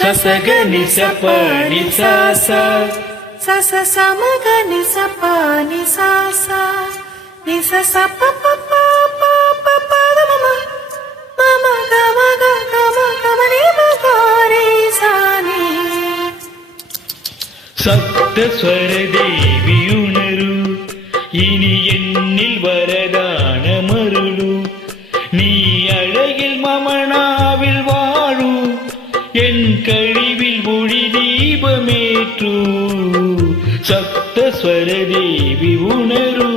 சசகனி சபனி சாசா சச சமகனி சபனி சாசா நிச சப பப பப மம மம கம கம கமனி மகாரே சானி. சப்தஸ்வர தேவி உணரு, இனி என்னில் வரதான மருளு. நீ அழகில் மமனாவில் வாழு, என் கழிவில் ஒளி தீபமேற்று. சப்தஸ்வர தேவி உணரு.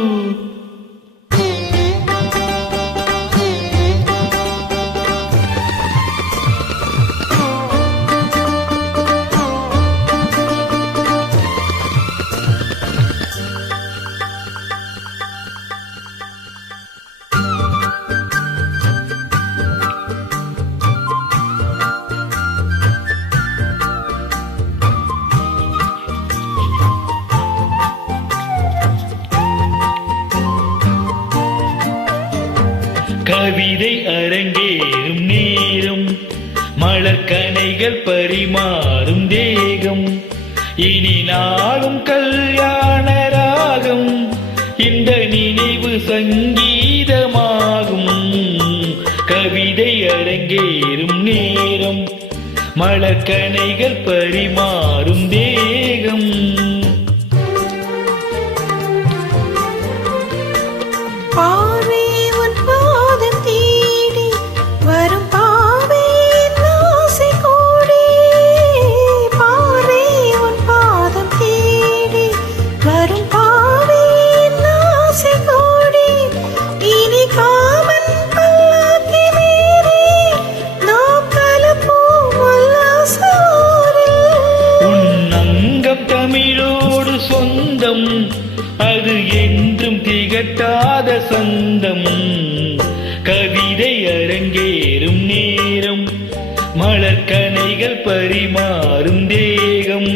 கவிதை அரங்கேறும் நேரம், மலர்கனைகள் பரிமாறும் தேகம். இனி நாளும் கல்யாண ராகம், இந்த நினைவு சங்கீதமாகும். கவிதை அரங்கேறும் நேரம், மலர்கனைகள் பரிமாறும் தேகம். தமிழோடு சொந்தம், அது என்றும் திகட்டாத சந்தம். கவிதை அரங்கேறும் நேரம், மலர்கனைகள் பரிமாறும் தேகம்.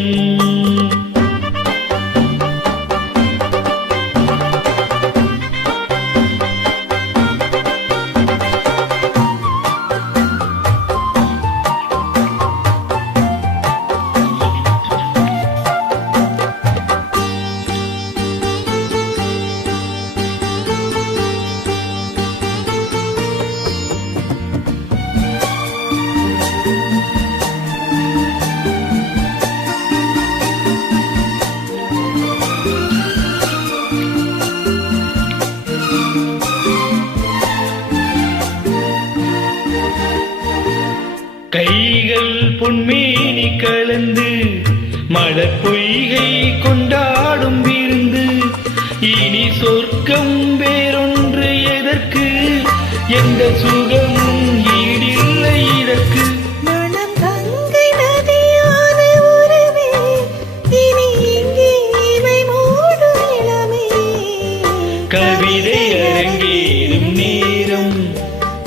கைகள் பொன்மேனி கலந்து மலர் பொய்கை கொண்டாடும் விருந்து. இனி சொர்க்கம் வேறொன்று எதற்கு, எந்த சுகமும் ஈடில்லை இதற்கு. கவிதை அரங்கேறும் நேரம்,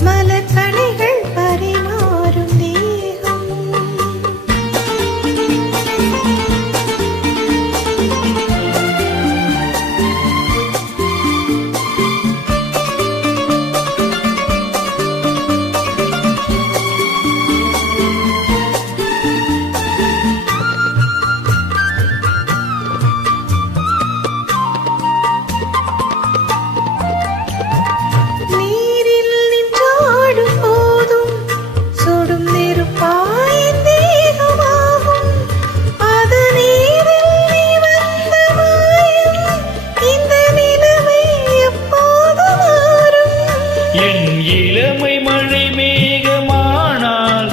மலர்கனைகள் பரிமாறும் தேகம். இளமை மழை மேகமானால்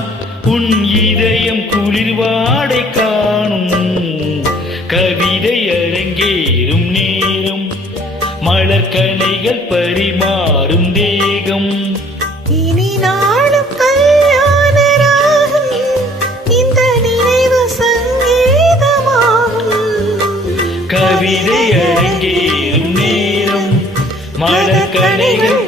உன் இதயம் குளிர் வாடை காணும். கவிதை அரங்கேறும் நேரம், மலர்கனைகள் பரிமாறும் தேகம். இனி நாளும் கல்யாண ராகம், இந்த நினைவு சங்கீதமாகும். கவிதை அரங்கேறும் நேரம், மலர்கனைகள்